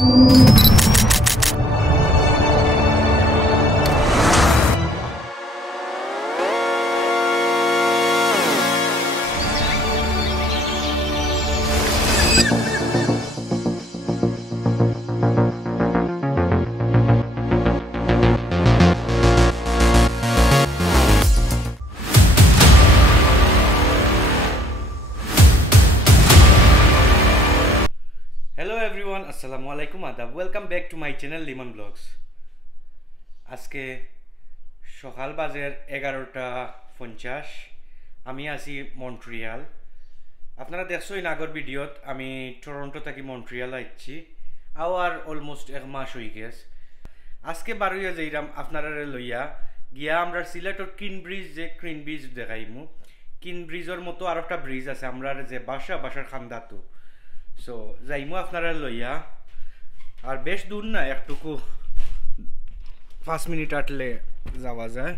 Hello everyone, Assalamualaikum adab. Welcome back to my channel Limon Vlogs. আজকে সকাল বাজের 11:50 আমি আছি মন্ট্রিয়াল। আপনারা দেখছেন আগর ভিডিওত আমি টরন্টো থেকে মন্ট্রিয়াল আইছি। আওয়ার অলমোস্ট এক মাস হয়ে গেছে। আজকে বারুইয়া যাইরাম আপনারা লইয়া গিয়া আমরা সিলেটর কিন ব্রিজ দেখাইমু। কিন ব্রিজের মতো আর একটা ব্রিজ আছে আমরা যে বাসার খান্দাতো। সো যাইমু আপনারা লইয়া আর বেশ দূর না, একটুকু 5 মিনিট আটলে যাওয়া যায়।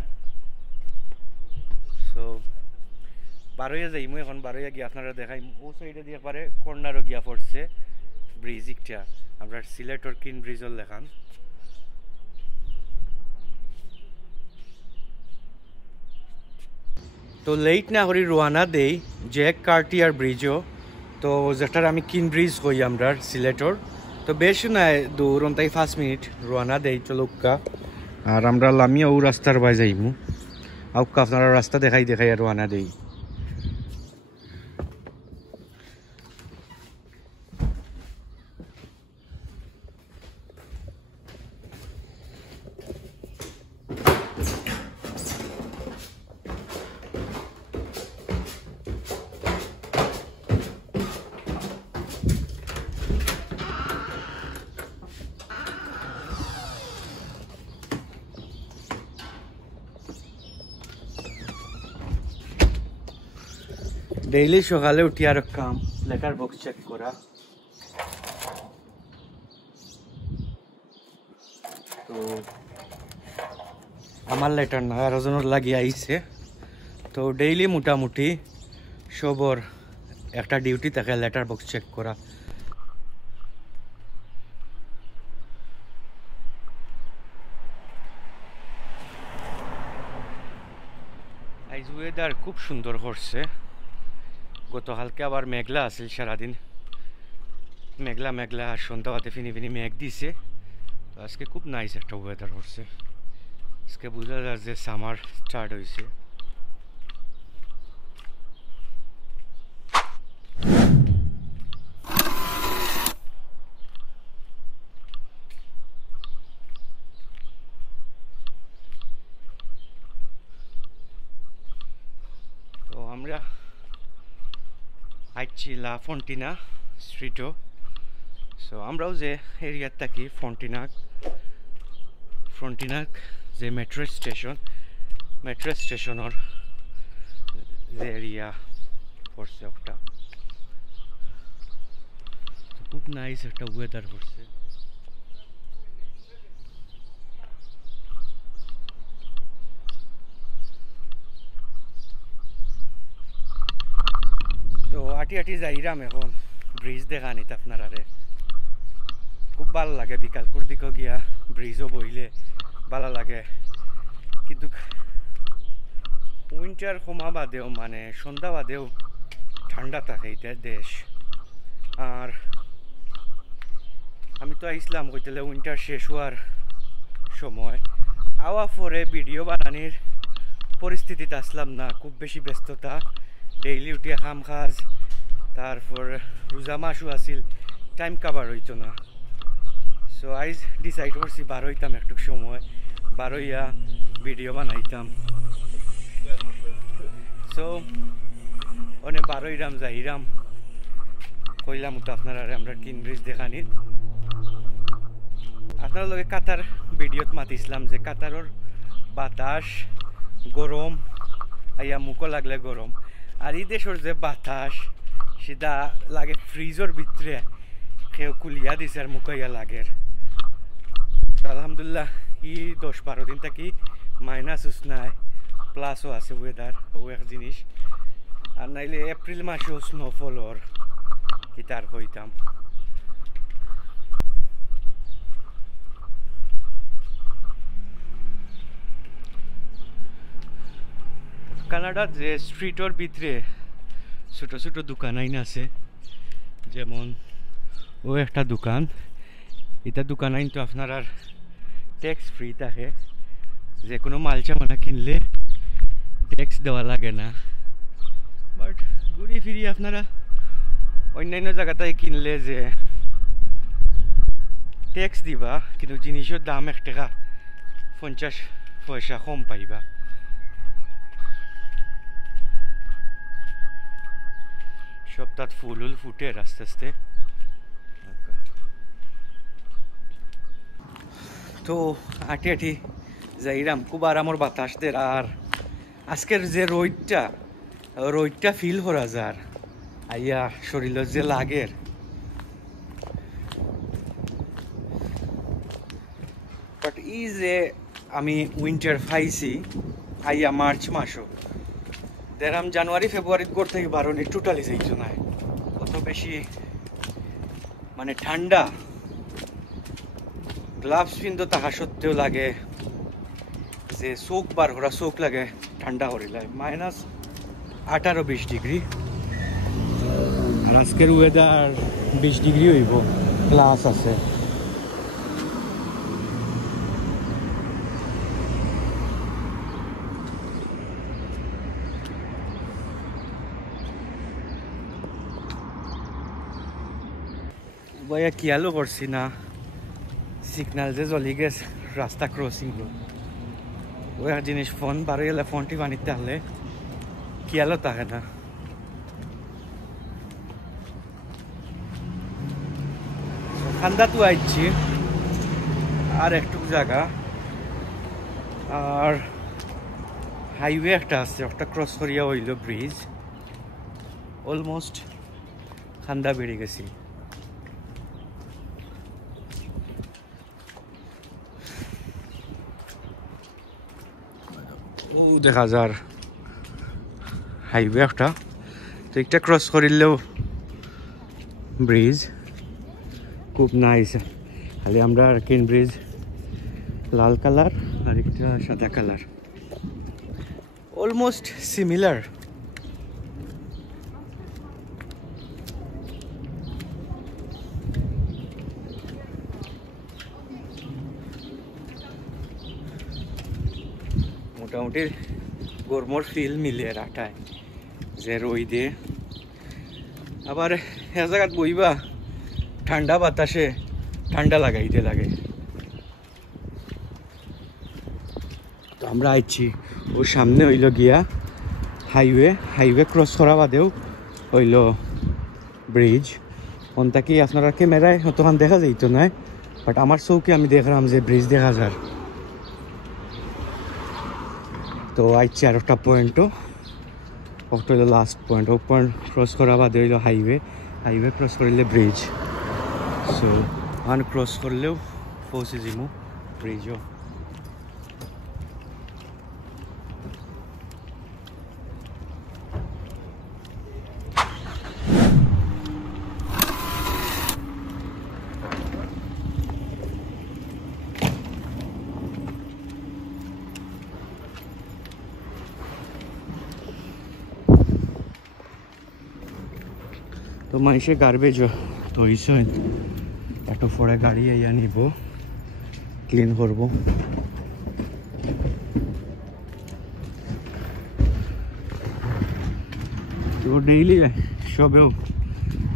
সো বারোয়া যাইমু, এখন বারোয়া গিয়ে আপনারা দেখাইমু। ও সাইডে দিয়ে একবারে কর্নারও গিয়া পড়ছে ব্রিজ একটা, আমরা সিলেটর কিন ব্রিজর লেখান। তো লেট না করি রোয়ানা দেই জ্যাক কার্টিয়ার ব্রিজও, তো যেটার আমি কিন ব্রিজ হই আমরা সিলেটর। তো বেশ নাই দূর, তাই 5 মিনিট রোয়ানা দেই চলুকা। আর আমরা লামিয়া ও রাস্তার বাই যাইমু, আউকা আপনারা রাস্তা দেখাই আর রোয়ানা দেই। ডেইলি সকালে উঠি আর কাম লেটার বক্স চেক করা। তো আমার লেটার না আরো জনের লাগিয়ে আইছে। তো ডেইলি মোটামুটি সবর একটা ডিউটি থাকে লেটার বক্স চেক করা। আইজ ওয়েদার খুব সুন্দর করছে। গতকালকে আবার মেঘলা আছিল সারাদিন, মেঘলা আর সন্ধ্যা হতে ফিনি মেঘ দিছে। আজকে খুব নাইস একটা ওয়েদার করছে। আজকে বোঝা যায় যে সামার স্টার্ট হয়েছে। তো আমরা আইছি লা ফন্টিনা স্ট্রিটও। সো আমরাও যে এরিয়ার থাকি ফ্রন্টিনাক যে মেট্রো স্টেশনের যে এরিয়া পড়ছে ওটা। খুব নাইস একটা ওয়েদার পড়ছে। তো আটি যাইরাম এখন ব্রিজ দেখা নিত আপনারা। খুব ভালো লাগে বিকালপুর দিকে গিয়া ব্রিজও বইলে ভালো লাগে। কিন্তু উইন্টার কমা বাদেও মানে সন্ধ্যা বাদেও ঠান্ডা থাকে এটা দেশ। আর আমি তো আইসলাম কইতেলে উইন্টার শেষ হওয়ার সময়। আওয়া পরে ভিডিও বানানির পরিস্থিতিতে আসলাম না, খুব বেশি ব্যস্ততা, ডেইলি উঠিয়া খাম খাজ, তারপর রোজা মাসও আসিল, টাইম কাভার হইতো না। সো আইজ ডিসাইড করছি বার হইতাম একটু সময়, বার হইয়া ভিডিও বানাইতাম। সো অনেক বার হইরাম যাইরাম কইলাম তো আপনারা আমরা কিন ব্রিজ দেখানির। আপনার লগে কাতার ভিডিওত মাতিছিলাম যে কাতারের বাতাস গরম, আইয়া মুখও লাগলে গরম। আর এই দেশের যে বাতাস সেটা লাগে ফ্রিজের ভিতরে কেউ কুলিয়া দিছে আর মুখ ইয়া লাগের। আলহামদুলিল্লাহ ই 10-12 দিন থাকি মাইনাস নাই, প্লাসও আছে ওয়েদার, ও এক জিনিস। আর নাইলে এপ্রিল মাসেও স্নোফলর কি তার হইতাম। কানাডার যে স্ট্রিটর ভিতরে ছোট ছোট দোকান আইন আছে, যেমন ও একটা দোকান, এটা দোকান আইন তো আপনার আর ট্যাক্স ফ্রি থাকে, যে কোনো মাল চামানা কিনলে ট্যাক্স দেওয়া লাগে না। বাট ঘুরি ফিরি আপনারা অন্যান্য জায়গাটায় কিনলে যে ট্যাক্স দিবা, কিন্তু জিনিসের দাম 1 টাকা 50 পয়সা কম পাইবা। সপ্তাহ ফুল ফুটে আস্তে আস্তে। তো আটি আটি যাইরাম, খুব আরামর বাতাস দের, আর আজকের যে রোদটা ফিল করা যার আইয়া শরীরের যে লাগের। বাট ই যে আমি উইন্টার পাইছি আইয়া মার্চ মাসও, দেরাম জানুয়ারি ফেব্রুয়ারি গড় থেকে বারণে টোটালি যাইছো না, অত বেশি মানে ঠান্ডা। গ্লাভস পিন্ধো তাহা সত্ত্বেও লাগে যে চোখ বার করা, চোখ লাগে ঠান্ডা করিলে -18-20 ডিগ্রি। আর আজকের ওয়েদার 20 ডিগ্রি হইব, ক্লাস আছে। ভাইয়া কিয়ালো করছি না, সিগনাল যে জ্বলি গেছে রাস্তা ক্রসিং রোড, ওই এক জিনিস ফোন বারো গেলে ফোনটি বানিতে হলে কিয়ালো থাকে না। ঠান্ডা তো আইছি আর একটু জায়গা, আর হাইওয়ে একটা আছে, একটা ক্রস করিয়া হইল ব্রিজ, অলমোস্ট ঠান্ডা বেড়ে গেছি। ও দেখা যার হাইওয়ে একটা, তো একটা ক্রস করিলেও ব্রিজ খুব নাইস। খালি আমরা আর্কিন ব্রিজ লাল কালার আর একটা সাদা কালার, অলমোস্ট সিমিলার। মোটামুটি গরমর ফিল মিলে রাটায় যে রই দিয়ে, আবার এ জায়গাত বইবা ঠান্ডা বাতাসে ঠান্ডা লাগাইতে লাগে। তো আমরা আইছি, ওর সামনে হইল গিয়া হাইওয়ে ক্রস করা বাদেও হইল ব্রিজ। ওনটা কি আপনারা ক্যামেরায় অতখান দেখা যাইতো না, বাট আমার চৌকে আমি দেখলাম যে ব্রিজ দেখা যায়। তো আইছি আর একটা পয়েন্টও, ওটা হইল লাস্ট পয়েন্ট। ও পয়েন্ট ক্রস করা বাদে হইল হাইওয়ে ক্রস করিলে ব্রিজ। সো ক্রস করলেও পৌঁছে যাবো ব্রিজও। তো মানুষের গার্বেজ তো হইসেন, একটু পরে গাড়ি আইয়া নিব, ক্লিন করব। তো ডেইলি সবেও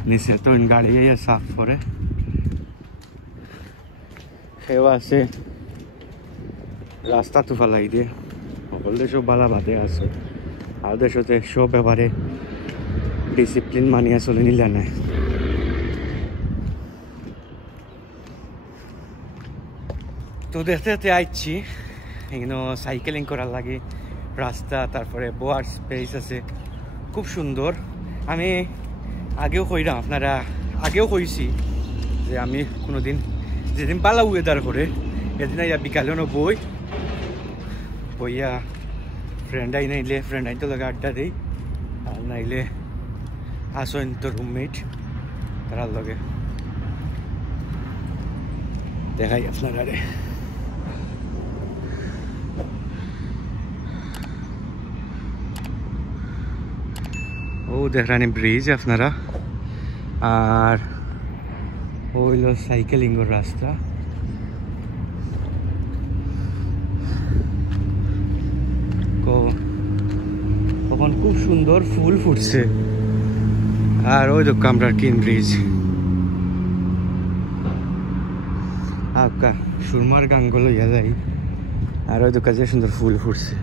নিচে তো গাড়ি আইয়া সাফ করে। সেও আছে রাস্তা তো ফেলাই দিয়ে, সকল দেশও বালা বাদে আছে, আর দেশতে সব ব্যাপারে ডিসিপ্লিন মানিয়া চলে নিলে নাই। তো দেখতে দেখতে আইছি, এখানে সাইকেলিং করার লাগে রাস্তা, তারপরে বোয়ার স্পেস আছে খুব সুন্দর। আমি আগেও কইরাম, আপনারা আগেও কইছি যে আমি কোনোদিন যেদিন পালা ওয়েদার করে এদিন আইয়া বিকালেও বইয়া ফ্রেন্ড আইনাইলে ফ্রেন্ড আইন তো লাগে আড্ডা দিই, আর নাইলে আসেন তো রুমমেট তার লগে দেখাই আপনারা। দেখরানি ব্রিজ আপনারা আর হইল সাইকেলিংয়ের রাস্তা তখন খুব সুন্দর ফুল ফুটছে আর ওই দেখো আমরা কিন ব্রিজ আকা সুরমার গাঙ্গল ইয়া যাই আর ওই দোকান যে সুন্দর ফুল ফুটছে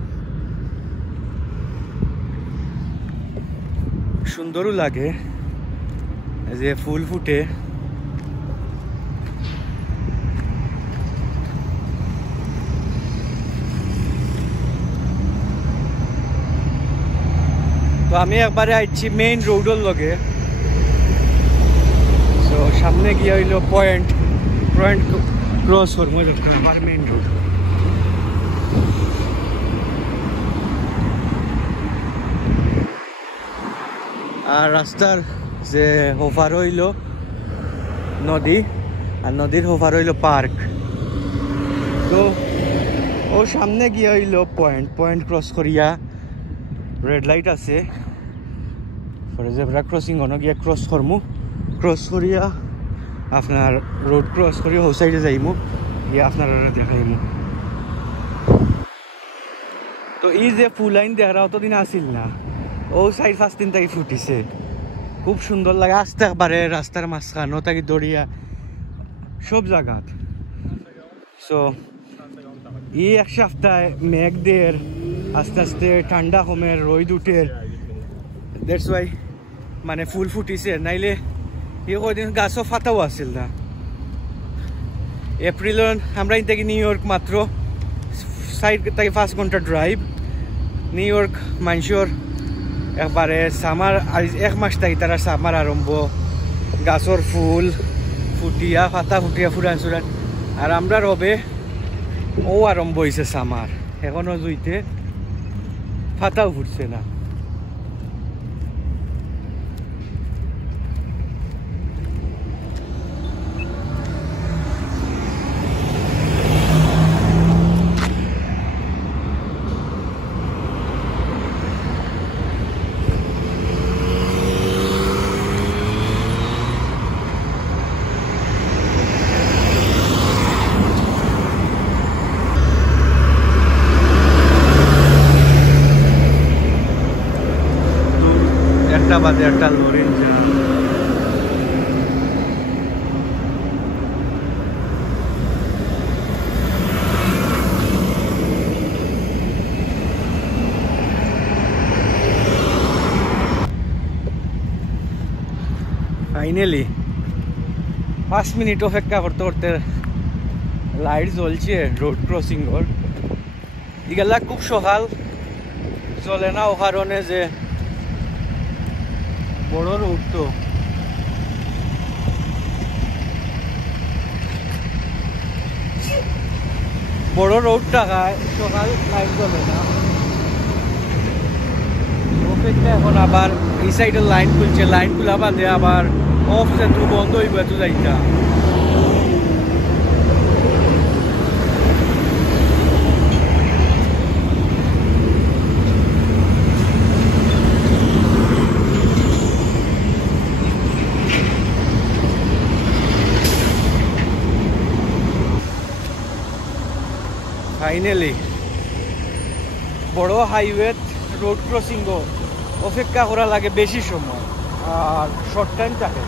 সুন্দরও লাগে যে ফুল ফুটে তো আমি একবারে আইছি মেইন রোডের লগে তো সামনে গিয়ে হইলো পয়েন্ট ক্রস করবো আমার মেইন রোড আর রাস্তার যে হোফার হইল নদী আর নদীর হোফার হইল পার্ক তো ও সামনে গিয়ে হইল পয়েন্ট ক্রস করিয়া রেড লাইট আছে পরে জেব্রা ক্রসিং অন গিয়া ক্রস করমু ক্রস করিয়া আপনার রোড ক্রস করিয়া ও সাইডে যাইমু গিয়া আপনার দেখাইমু তো এই যে ফুল লাইন দেখা অতদিন আসিল না ও সাইড 5 দিন থেকে ফুটিছে খুব সুন্দর লাগে আস্তে একবারে রাস্তার মাঝখানো তাকে দড়িয়া সব জায়গাত সো এই এক সপ্তাহে মেঘদের আস্তে আস্তে ঠান্ডা কমের রোদ উঠের দ্যাটস ওয়াই মানে ফুল ফুটিছে নাইলে এই কদিন গাছও ফাটাও আসিল না এপ্রিলত আমরা ইন থেকে নিউ ইয়র্ক মাত্র সাইড থেকে 5 ঘন্টা ড্রাইভ নিউ ইয়র্ক মানুষের একবারে সামার এক মাস থাকি তারা সামার আরম্ভ গাছর ফুল ফুটিয়া ফাটা ফুটিয়া ফুরান চুরান আর আমরা রবে ও আরম্ভ হয়েছে সামার এখনো জুইতে ফাটাও ফুটছে না একটা বাদে একটা লরির জ্যাম ফাইনালি 5 মিনিট অপেক্ষা করতে করতে লাইট জ্বলছে রোড ক্রসিং ওর এগুলা খুব সকাল চলে না ও কারণে যে বড় রোড তো বড় রোড টাকায় সকাল লাইট জ্বলে না এখন আবার এই সাইডের লাইন খুলছে লাইন খুলা বাদে আবার অফ যেহেতু বন্ধ হইব এত যাইতা ফাইনালি বড় হাইওয়ে রোড ক্রসিং অপেক্ষা করা লাগে বেশি সময় আর শর্ট টাইম থাকে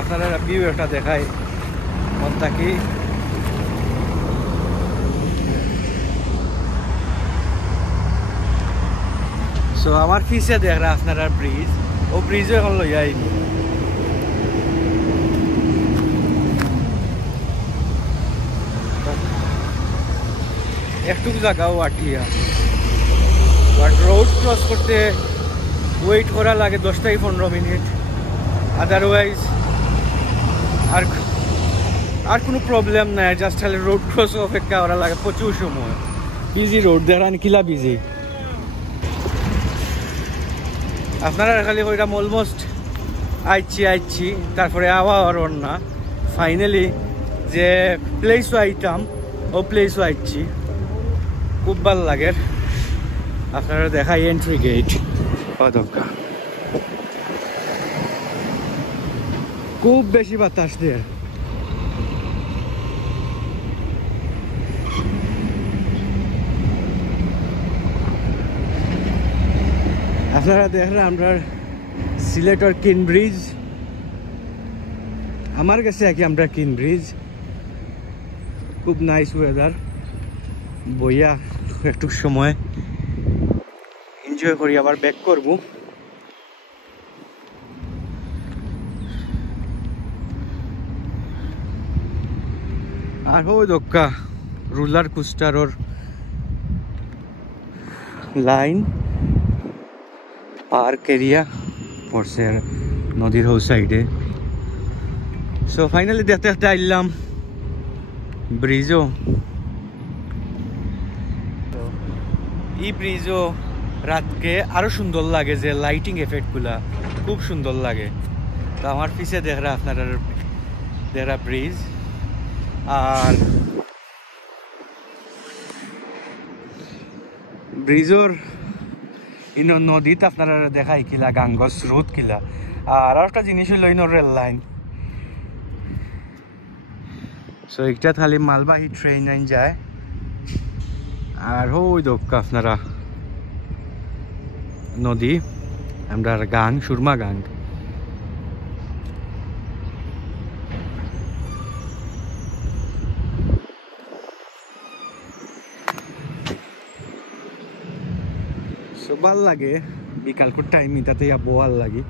আপনারা ভিউ একটা দেখাই মন থাকি সো আমার পিছে দেখ আপনারা ব্রিজ ও ব্রিজও এখন লইয়া আইব একটু জায়গাও আটিয়া বাট রোড ক্রস করতে ওয়েট করা লাগে 10 থেকে 15 মিনিট আদারওয়াইজ আর কোনো প্রবলেম নাই জাস্ট খালি রোড ক্রস অপেক্ষা করা লাগে প্রচুর সময় বিজি রোড দেখান কিলা বিজি আপনারা খালি ওইটা অলমোস্ট আইছি তারপরে আওয়া আর না ফাইনালি যে প্লেসও আইতাম ও প্লেসও আইছি, খুব ভালো লাগে। আপনারা দেখাই এন্ট্রি গেট পাদকা, খুব বেশি বাতাস দিয়ে। আপনারা দেখেন আমরা সিলেটের কিন ব্রিজ, আমার কাছে আর কি আমরা কিন ব্রিজ, খুব নাইস ওয়েদার, বইয়া একটু সময় এনজয় করি আবার ব্যাক করব। আর ওই দক্কা রুলার কোস্টারর লাইন পার্ক এরিয়া পড়ছে নদীর হো সাইডে। সো ফাইনালি দেখতে দেখতে আইলাম ব্রিজও। তো এই ব্রিজও রাতকে আরো সুন্দর লাগে, যে লাইটিং এফেক্ট গুলা খুব সুন্দর লাগে। তো আমার পিছে দেখরা আপনারা দেখরা ব্রিজ, আর ব্রিজর ইন নদীতে আপনারা দেখাই কিলা গাঙ্গস স্রোত কিলা। আর একটা জিনিস হইল ইন রেল লাইন, সো একটা খালি মালবাহী ট্রেন লাইন যায়। আর ওই দক্কা আপনারা নদী, আমরা গাং সুরমা গাং। সো ভাল লাগে বিকালকুর টাইম, ইতাতে বোয়াল লাগে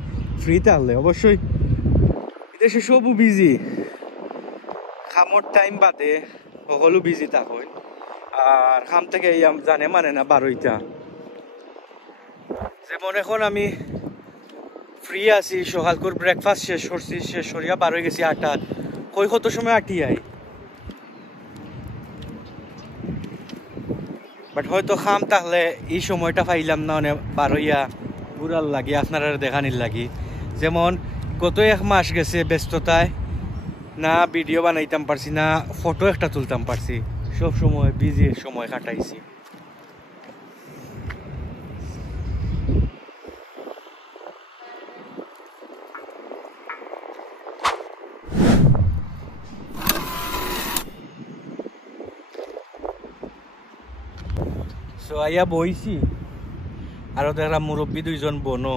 ফ্রিতে আনলে। অবশ্যই এদেশে সবও বিজি, খামর টাইম বাদে সকলো বিজি থাকো। আর খাম থেকে জানে মানে না বারোইটা, যেমন এখন আমি ফ্রি আছি, সকালকুর ব্রেকফাস্ট শেষ করছি, শেষ করিয়া বার হয়ে গেছি 8টাত। কই কত সময় আটি আই, বাট হয়তো খাম তাহলে এই সময়টা পাইলাম না, মানে বার হইয়া ঘুরার লাগি, আপনারা দেখানির লাগি। যেমন গত 1 মাস গেছে ব্যস্ততায়, না ভিডিও বানাইতাম পারছি, না ফটো একটা তুলতাম পারছি, সব সময় বিজি সময় কাটাইছি। সো আইয়া বইছি, আরো দেখলাম মুরব্বী 2জন বোনও।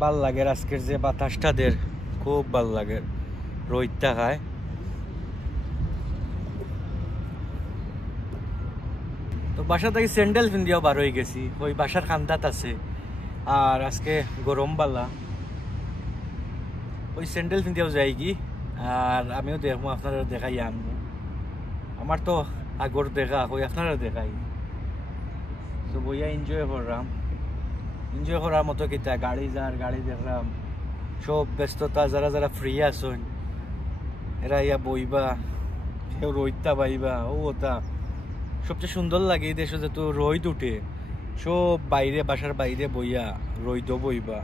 ভাল লাগে আজকের যে বাতাসটা দের, খুব ভাল লাগে, রোদটা খায়। তো বাসা থেকে স্যান্ডেল পিন্দিয়াও বার হয়ে গেছি, ওই বাসার খান্দাত আছে। আর আজকে গরম বালা, ওই স্যান্ডেল পিন্দিয়াও যাই কি। আর আমিও দেখবো, আপনারা দেখাই আনবো। আমার তো আগর দেখা, ওই আপনারা দেখাই। তো বইয়া এনজয় করলাম, এনজয় করার মতো কিতা, গাড়ি যার গাড়ি দেখলাম, সব ব্যস্ততা, যারা যারা ফ্রি আসুন এরা ইয়া বইবা, কেউ রোদটা পাইবা। ও ওটা সবচেয়ে সুন্দর লাগে এই দেশে, যেহেতু রোদ উঠে, সব বাইরে বাসার বাইরে বইয়া রোদও বইবা।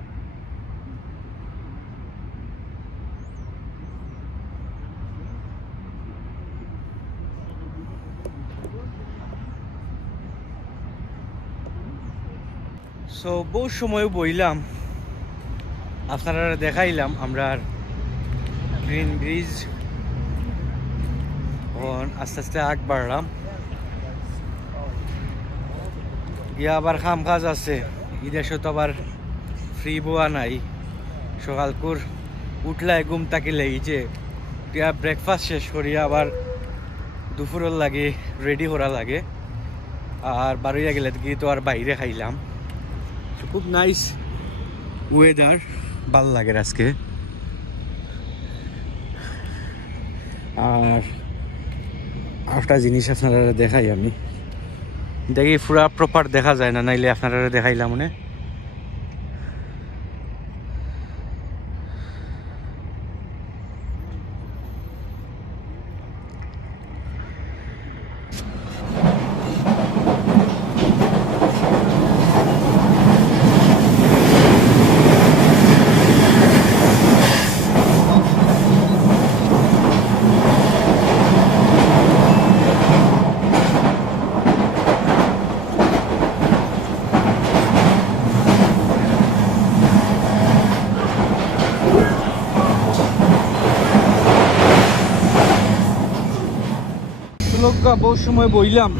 সো বহু সময় বইলাম, আপনারা দেখাইলাম আমরা গ্রিন ব্রিজ। আস্তে আস্তে আগ বাড়লাম, গিয়া আবার খাম কাজ আছে। ইদেশে তো আবার ফ্রি বোয়া নাই, সকালকুর উঠলাই ঘুম থাকিলে এই যে ব্রেকফাস্ট শেষ করিয়া আবার দুপুরের লাগে রেডি করা লাগে। আর বারোইয়া গেলে গিয়ে তো আর বাইরে খাইলাম। খুব নাইস ওয়েদার, ভাল লাগে আজকে। আর একটা জিনিস আপনারা দেখাই, আমি দেখি পুরা প্রপার দেখা যায় না, নাইলে আপনারা দেখাইলাম মনে। বহু সময় বইলাম,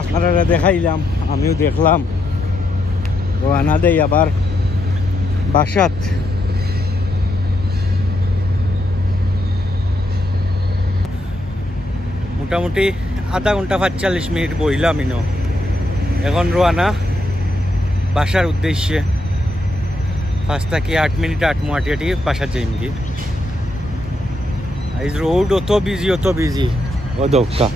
আপনারা দেখাইলাম, আমিও দেখলাম। রওনা দেই আবার বাসাত। মোটামুটি আধা ঘন্টা 45 মিনিট বইলাম ইনো। এখন রওনা বাসার উদ্দেশ্যে। 5 থেকে 8 মিনিট আটমুয়াটি বাসা যাইম কি। আজ রোড অত বিজি ও দৌকা।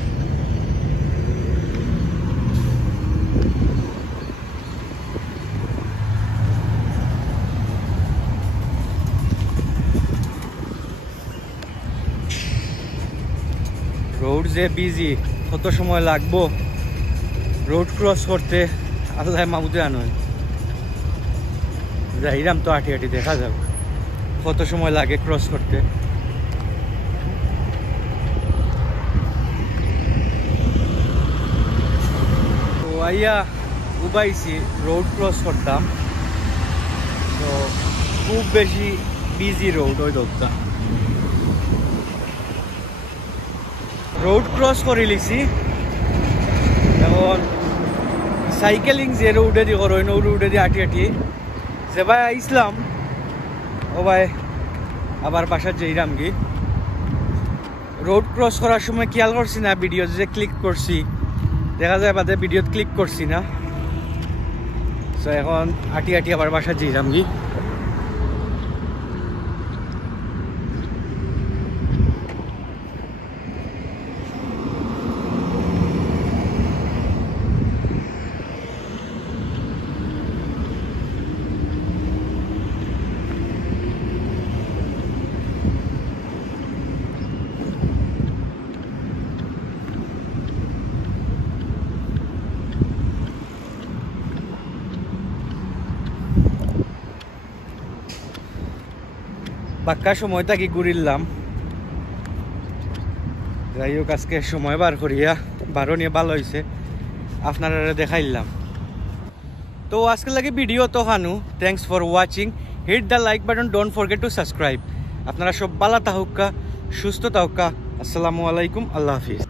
রোড যে বিজি, কত সময় লাগবো রোড ক্রস করতে আল্লাহ মাহমুদে আনয়। যাইরাম তো আটি দেখা যাবে কত সময় লাগে ক্রস করতে। তো আইয়া উবাইছি রোড ক্রস করতাম, তো খুব বেশি বিজি রোড ওই দোকটা। রোড ক্রস করে লিছি। এখন সাইকেলিং যে রোডে দিয়ে করো ও রোডে দিয়ে আটি যে ভাই আইসলাম ও ভাই আবার বাসার যাইরাম কি। রোড ক্রস করার সময় খেয়াল করছি না, ভিডিও যে ক্লিক করছি দেখা যায় বাদে ভিডিওত ক্লিক করছি না। তো এখন আটি আবার বাসার যাইরাম কি। বাক্কা সময়টা কি ঘুরিলাম, যাই হোক আজকে সময় বার করিয়া বারো নিয়ে ভালো হয়েছে, আপনারা দেখাইলাম। তো আজকে লাগে ভিডিও তো হানু। Thanks for watching. Hit the like button, don't forget to subscribe. আপনারা সব ভালো থাকুকা, সুস্থ থাকুকা। আসসালামু আলাইকুম, আল্লাহ হাফিজ।